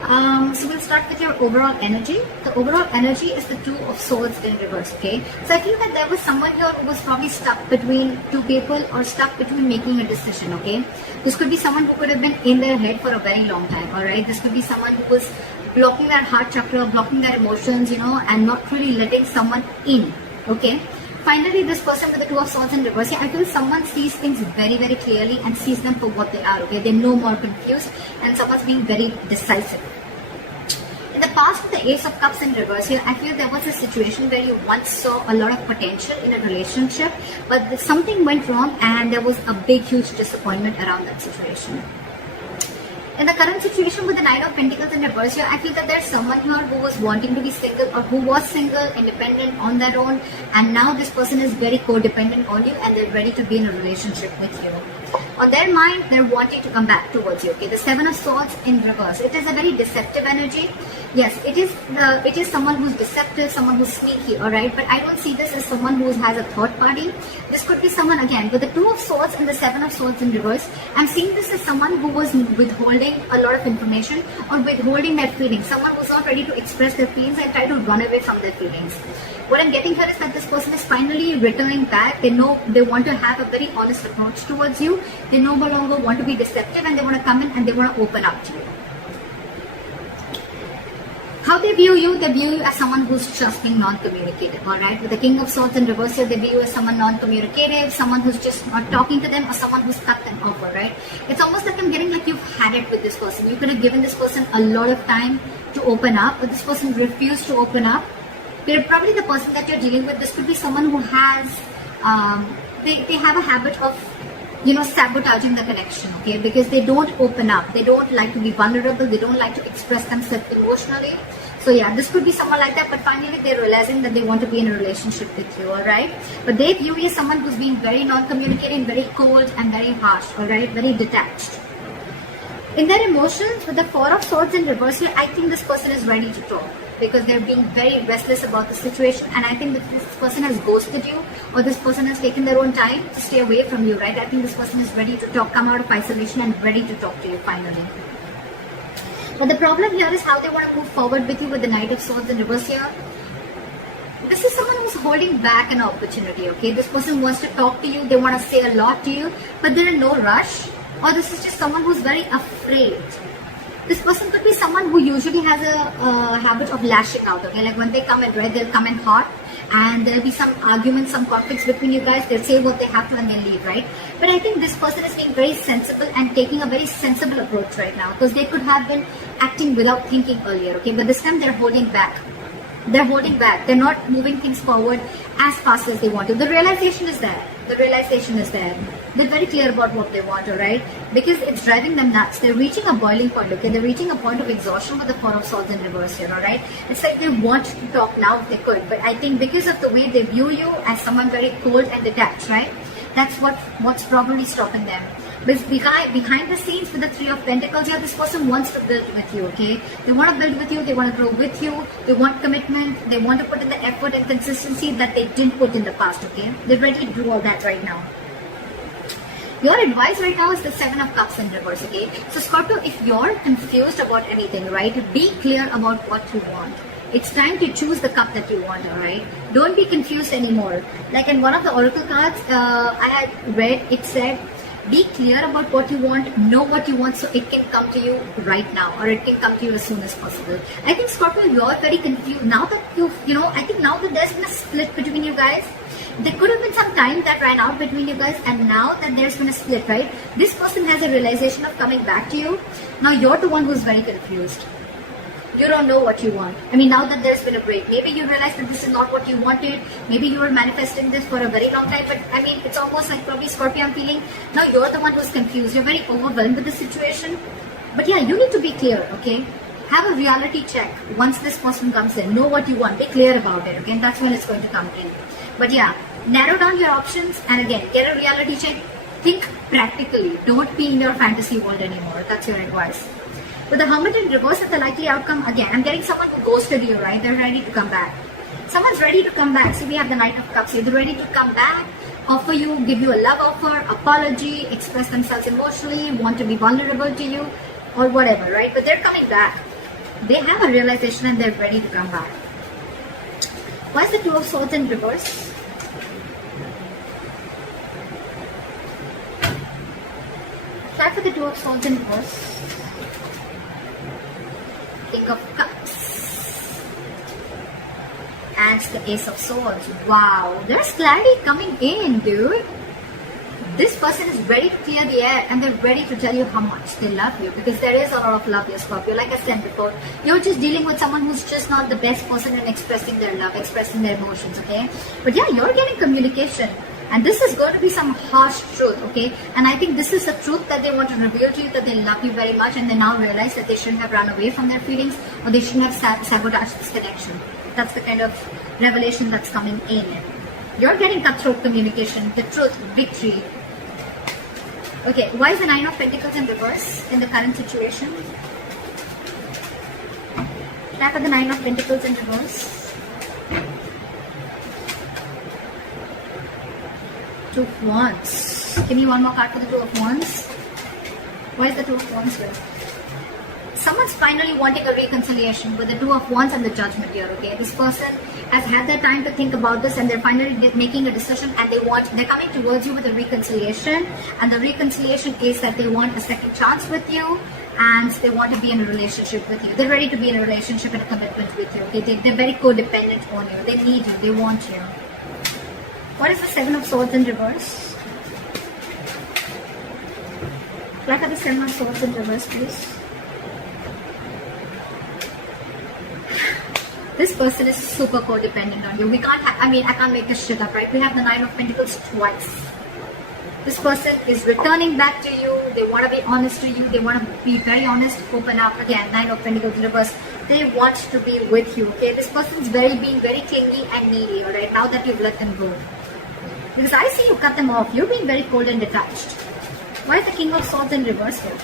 So we'll start with your overall energy. The overall energy is the Two of Swords in reverse, okay? So I feel that there was someone here who was probably stuck between two people or stuck between making a decision, okay? This could be someone who could have been in their head for a very long time, alright? This could be someone who was blocking their heart chakra, blocking their emotions, and not really letting someone in, okay? Finally, this person with the Two of Swords in reverse, I feel someone sees things very, very clearly and sees them for what they are, okay? They're no more confused and someone's being very decisive. In the past, with the Ace of Cups in reverse here, I feel there was a situation where you once saw a lot of potential in a relationship, but something went wrong and there was a big, huge disappointment around that situation. In the current situation with the Nine of Pentacles in reverse here, I feel that there's someone here who was wanting to be single or who was single, independent on their own, and now this person is very codependent on you and they're ready to be in a relationship with you. On their mind, they're wanting to come back towards you. Okay, the Seven of Swords in reverse. It is a very deceptive energy. Yes, it is someone who's deceptive, someone who's sneaky, alright? But I don't see this as someone who has a third party. This could be someone, again, with the Two of Swords and the Seven of Swords in reverse. I'm seeing this as someone who was withholding a lot of information or withholding their feelings. Someone who's not ready to express their feelings and try to run away from their feelings. What I'm getting here is that this person is finally returning back. They know they want to have a very honest approach towards you. They no longer want to be deceptive and they want to come in and they want to open up to you. How they view you as someone who's just being non-communicative, alright? With the King of Swords in reverse here, they view you as someone non-communicative, someone who's just not talking to them, or someone who's cut them off, alright? It's almost like I'm getting like you've had it with this person. You could have given this person a lot of time to open up, but this person refused to open up. They're probably the person that you're dealing with. This could be someone who has, they have a habit of, sabotaging the connection, okay? Because they don't open up. They don't like to be vulnerable. They don't like to express themselves emotionally. So yeah, this could be someone like that, but finally they're realizing that they want to be in a relationship with you, alright? But they view you as someone who's being very non-communicating, very cold and very harsh, alright? Very detached. In their emotions, with the Four of Swords in reverse here, I think this person is ready to talk because they're being very restless about the situation, and I think that this person has ghosted you or this person has taken their own time to stay away from you, right? I think this person is ready to talk, come out of isolation and ready to talk to you finally. But the problem here is how they want to move forward with you with the Knight of Swords in reverse here. This is someone who's holding back an opportunity, okay? This person wants to talk to you, they want to say a lot to you, but they're in no rush. Or this is just someone who's very afraid. This person could be someone who usually has a habit of lashing out, okay? Like when they come in, right, they'll come in hot and there'll be some arguments, some conflicts between you guys. They'll say what they have to and then leave, right? But I think this person is being very sensible and taking a very sensible approach right now because they could have been acting without thinking earlier, okay? But this time they're holding back. They're holding back. They're not moving things forward as fast as they want to. The realization is there. The realization is there. They're very clear about what they want, alright? Because it's driving them nuts. They're reaching a boiling point, okay? They're reaching a point of exhaustion with the Four of Swords in reverse here, alright? It's like they want to talk now if they could. But I think because of the way they view you as someone very cold and detached, right? That's what's probably stopping them. But behind the scenes with the Three of Pentacles here, this person wants to build with you, okay? They want to build with you, they want to grow with you, they want commitment, they want to put in the effort and consistency that they didn't put in the past, okay? They're ready to do all that right now. Your advice right now is the Seven of Cups in reverse, okay? So Scorpio, if you're confused about anything, right, be clear about what you want. It's time to choose the cup that you want, alright? Don't be confused anymore. Like in one of the oracle cards I had read, it said, be clear about what you want, know what you want so it can come to you right now or it can come to you as soon as possible. I think Scorpio, you're very confused. Now that I think now that there's been a split between you guys, there could have been some time that ran out between you guys, and now that there's been a split, right? This person has a realization of coming back to you. Now you're the one who's very confused. You don't know what you want. I mean, now that there's been a break, maybe you realize that this is not what you wanted. Maybe you were manifesting this for a very long time, but I mean, it's almost like probably Scorpio, I'm feeling, now you're the one who's confused. You're very overwhelmed with the situation. But yeah, you need to be clear, okay? Have a reality check once this person comes in. Know what you want. Be clear about it, okay? And that's when it's going to come in. But yeah, narrow down your options and again, get a reality check. Think practically. Don't be in your fantasy world anymore. That's your advice. With the Hermit in reverse and the likely outcome, again, I'm getting someone who ghosted you, right? They're ready to come back. Someone's ready to come back. So we have the Knight of Cups here. They're ready to come back, offer you, give you a love offer, apology, express themselves emotionally, want to be vulnerable to you, or whatever, right? But they're coming back. They have a realization and they're ready to come back. Why is the Two of Swords in reverse? Start with the Two of Swords in reverse. King of Cups. And the Ace of Swords. Wow, there's clarity coming in, dude. This person is ready to clear the air and they're ready to tell you how much they love you, because there is a lot of love here, Scorpio. Like I said before, you're just dealing with someone who's just not the best person in expressing their love, expressing their emotions, okay? But yeah, you're getting communication. And this is going to be some harsh truth, okay? And I think this is the truth that they want to reveal to you, that they love you very much and they now realize that they shouldn't have run away from their feelings, or they shouldn't have sabotaged this connection. That's the kind of revelation that's coming in. You're getting cutthroat communication, the truth, victory. Okay, why is the Nine of Pentacles in reverse in the current situation? Tap at the Nine of Pentacles in reverse. Two of Wands. Give me one more card for the Two of Wands. Why is the Two of Wands here? Someone's finally wanting a reconciliation with the Two of Wands and the Judgment here, okay? This person has had their time to think about this and they're finally making a decision, and they're coming towards you with a reconciliation, and the reconciliation is that they want a second chance with you and they want to be in a relationship with you. They're ready to be in a relationship and a commitment with you, okay? They're very codependent on you. They need you. They want you. What is the Seven of Swords in reverse? Look at the Seven of Swords in reverse, please. This person is super codependent on you. We can't I can't make this shit up, right? We have the Nine of Pentacles twice. This person is returning back to you. They want to be honest to you. They want to be very honest, open up. Again, Nine of Pentacles in reverse. They want to be with you, okay? This person's being very clingy and needy, alright? Now that you've let them go. Because I see you cut them off. You're being very cold and detached. Why is the King of Swords in reverse here?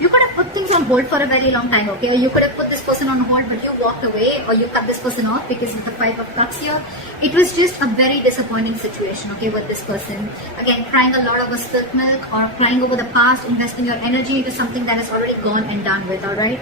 You could have put things on hold for a very long time, okay? Or you could have put this person on hold, but you walked away, or you cut this person off because of the Five of Cups here. It was just a very disappointing situation, okay, with this person. Again, crying a lot over spilt milk, or crying over the past, investing your energy into something that is already gone and done with, alright?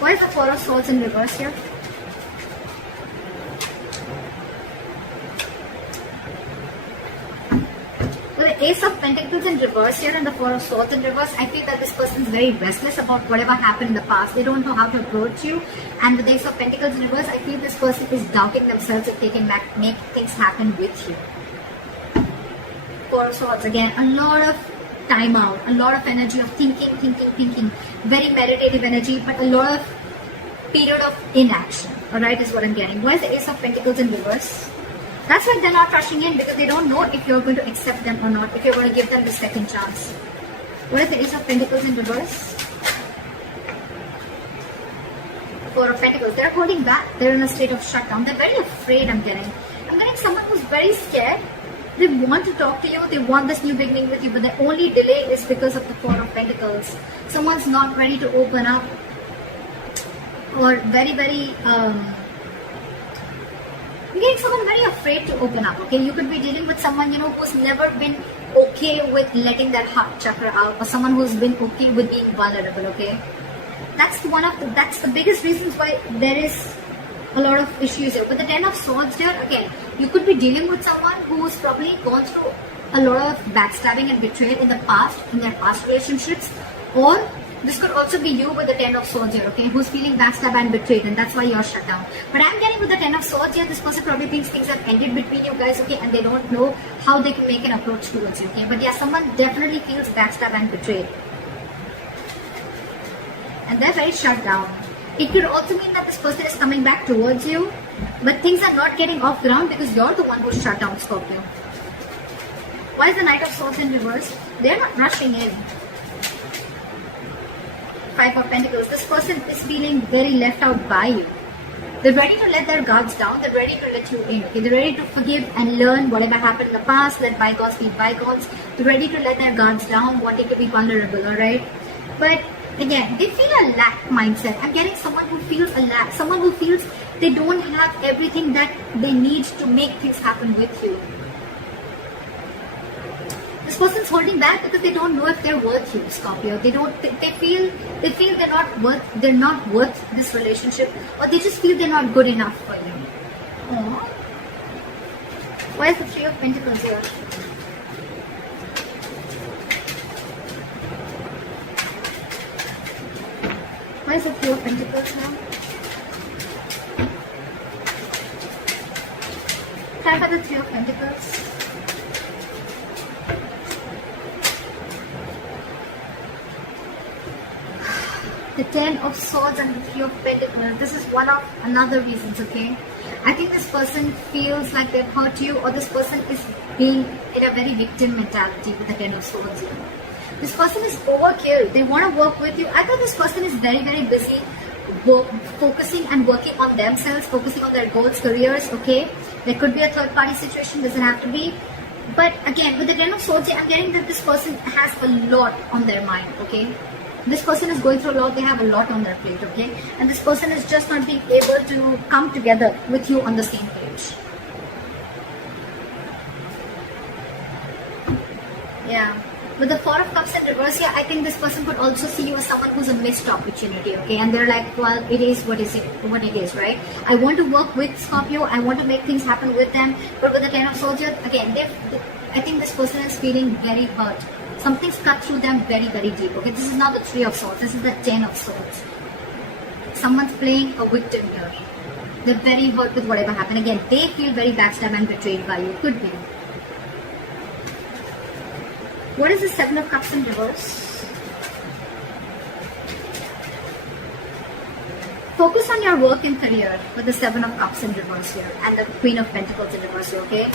Why is the Four of Swords in reverse here? With the Ace of Pentacles in reverse here and the Four of Swords in reverse, I feel that this person is very restless about whatever happened in the past. They don't know how to approach you. And with the Ace of Pentacles in reverse, I feel this person is doubting themselves if they can make things happen with you. Four of Swords, again, a lot of time out, a lot of energy of thinking. Very meditative energy, but a lot of period of inaction. Alright, is what I'm getting. Why is the Ace of Pentacles in reverse? That's why they're not rushing in, because they don't know if you're going to accept them or not, if you're going to give them the second chance. What is the Ace of Pentacles in reverse? Four of Pentacles. They're holding back. They're in a state of shutdown. They're very afraid, I'm getting someone who's very scared. They want to talk to you. They want this new beginning with you, but the only delay is because of the Four of Pentacles. Someone's not ready to open up, or very you're getting someone very afraid to open up, okay? You could be dealing with someone, who's never been okay with letting their heart chakra out, or someone who's been okay with being vulnerable, okay? That's the biggest reasons why there is a lot of issues here. But the Ten of Swords here, again, you could be dealing with someone who's probably gone through a lot of backstabbing and betrayal in the past, in their past relationships, or this could also be you with the Ten of Swords here, okay, who's feeling backstabbed and betrayed, and that's why you're shut down. But I'm getting with the Ten of Swords here, this person probably thinks things have ended between you guys, okay, and they don't know how they can make an approach towards you, okay. But yeah, someone definitely feels backstabbed and betrayed, and they're very shut down. It could also mean that this person is coming back towards you, but things are not getting off ground because you're the one who's shut down, Scorpio. Why is the Knight of Swords in reverse? They're not rushing in. Five of Pentacles. This person is feeling very left out by you. They're ready to let their guards down. They're ready to let you in. Okay? They're ready to forgive and learn whatever happened in the past. Let bygones be bygones. They're ready to let their guards down, wanting to be vulnerable. Alright? But again, they feel a lack mindset. I'm getting someone who feels a lack. Someone who feels they don't have everything that they need to make things happen with you. This This person's holding back because they don't know if they're worth you, Scorpio. They feel they're not worth this relationship, or they just feel they're not good enough for you. Aww. Why is the Three of Pentacles here? Why is the Three of Pentacles now? Try for the Three of Pentacles. The Ten of Swords and the Three of Pentacles. This is one of another reasons, okay? I think this person feels like they've hurt you, or this person is being in a very victim mentality with the Ten of Swords here. This person is overkill. They want to work with you. I thought this person is very, very busy focusing and working on themselves, focusing on their goals, careers, okay? There could be a third party situation, doesn't have to be. But again, with the Ten of Swords, I'm getting that this person has a lot on their mind, okay? This person is going through a lot, they have a lot on their plate, okay? And this person is just not being able to come together with you on the same page. Yeah. With the Four of Cups in reverse here, I think this person could also see you as someone who's a missed opportunity, okay? And they're like, well, it is what it is, right? I want to work with Scorpio, I want to make things happen with them, but with the Ten of Swords here, again, I think this person is feeling very hurt. Something's cut through them very, very deep, okay? This is not the Three of Swords, this is the Ten of Swords. Someone's playing a victim here. They're very hurt with whatever happened. Again, they feel very backstabbed and betrayed by you. Could be. What is the Seven of Cups in reverse? Focus on your work and career with the Seven of Cups in reverse here and the Queen of Pentacles in reverse here, okay?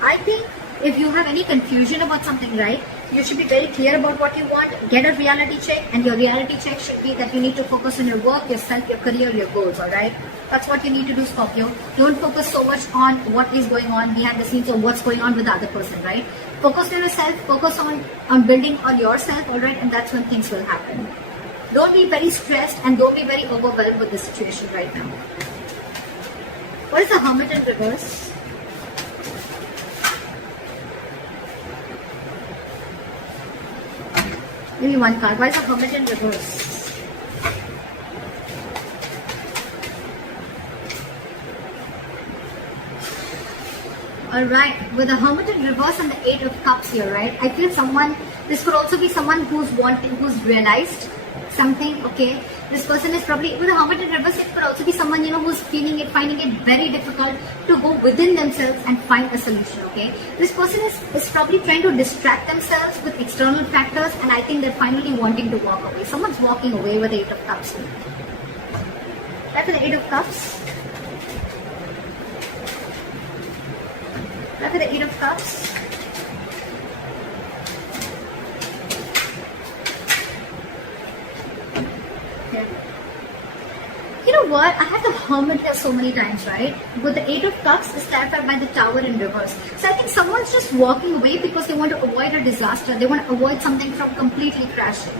I think if you have any confusion about something, right, you should be very clear about what you want. Get a reality check, and your reality check should be that you need to focus on your work, yourself, your career, your goals, alright? That's what you need to do, Scorpio. Don't focus so much on what is going on behind the scenes or what's going on with the other person, right? Focus on yourself, focus on building on yourself, alright? And that's when things will happen. Don't be very stressed and don't be very overwhelmed with the situation right now. What is the Hermit in reverse? Give me one card. Why is the Hermit in reverse? Alright, with the Hermit in reverse and the Eight of Cups here, right? I feel this could also be someone who's realized something, okay? This person is probably, with the Hermit in reverse, it could also be someone, who's finding it very difficult to go within themselves and find a solution, okay? This person is probably trying to distract themselves with external factors, and I think they're finally wanting to walk away. Someone's walking away with the Eight of Cups. That's the Eight of Cups. That's the Eight of Cups. You know what? I had the Hermit here so many times, right? With the Eight of Cups is clarified by the Tower in reverse. So I think someone's just walking away because they want to avoid a disaster. They want to avoid something from completely crashing.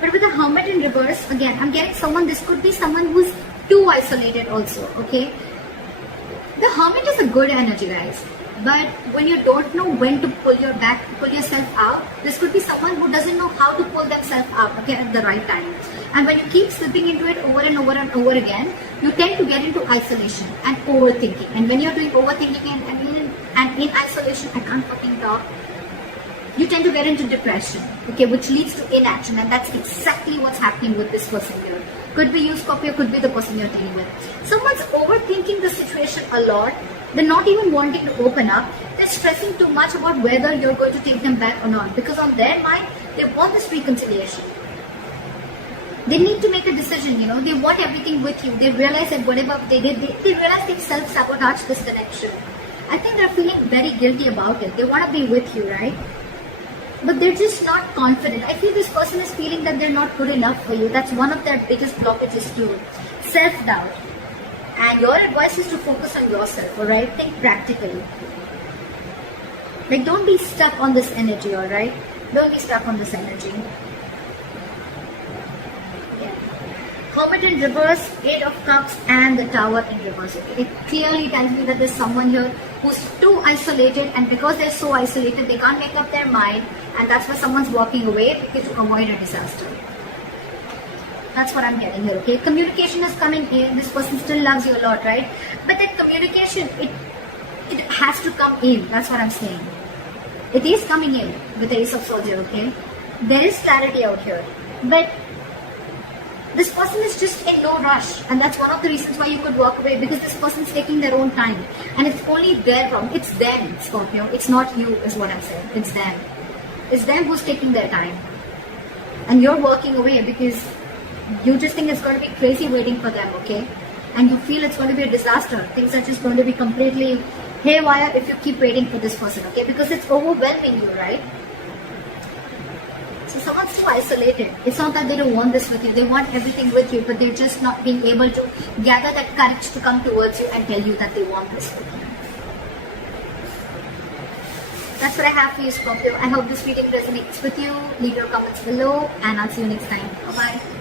But with the Hermit in reverse, again, I'm getting this could be someone who's too isolated also, okay? The Hermit is a good energy, guys. But when you don't know when to pull yourself out, this could be someone who doesn't know how to pull themselves out, okay, at the right time. And when you keep slipping into it over and over and over again, you tend to get into isolation and overthinking. And when you're doing overthinking and in isolation, I can't fucking talk, you tend to get into depression, okay, which leads to inaction. And that's exactly what's happening with this person here. Could be you, Scorpio, could be the person you're dealing with. Someone's overthinking the situation a lot. They're not even wanting to open up. They're stressing too much about whether you're going to take them back or not. Because on their mind, they want this reconciliation. They need to make a decision, They want everything with you. They realize that whatever they did, they realize they've self-sabotaged this connection. I think they're feeling very guilty about it. They want to be with you, right? But they're just not confident. I feel this person is feeling that they're not good enough for you. That's one of their biggest blockages too. Self-doubt. And your advice is to focus on yourself, alright? Think practically. Like, don't be stuck on this energy, alright? Don't be stuck on this energy. Yeah. Hermit in reverse, Eight of Cups, and the Tower in reverse. Okay? It clearly tells me that there's someone here who's too isolated, and because they're so isolated, they can't make up their mind, and that's why someone's walking away, because to avoid a disaster. That's what I'm getting here, okay? Communication is coming in. This person still loves you a lot, right? But that communication, it has to come in. That's what I'm saying. It is coming in with the Ace of Swords here, okay? There is clarity out here. But this person is just in no rush. And that's one of the reasons why you could walk away, because this person's taking their own time. And it's only their problem. It's them, Scorpio. It's not you, is what I'm saying. It's them. It's them who's taking their time. And you're walking away because you just think it's going to be crazy waiting for them, okay? And you feel it's going to be a disaster. Things are just going to be completely haywire if you keep waiting for this person, okay? Because it's overwhelming you, right? So someone's too isolated. It's not that they don't want this with you. They want everything with you, but they're just not being able to gather that courage to come towards you and tell you that they want this with you. That's what I have for you, Scorpio. I hope this reading resonates with you. Leave your comments below, and I'll see you next time. Bye-bye.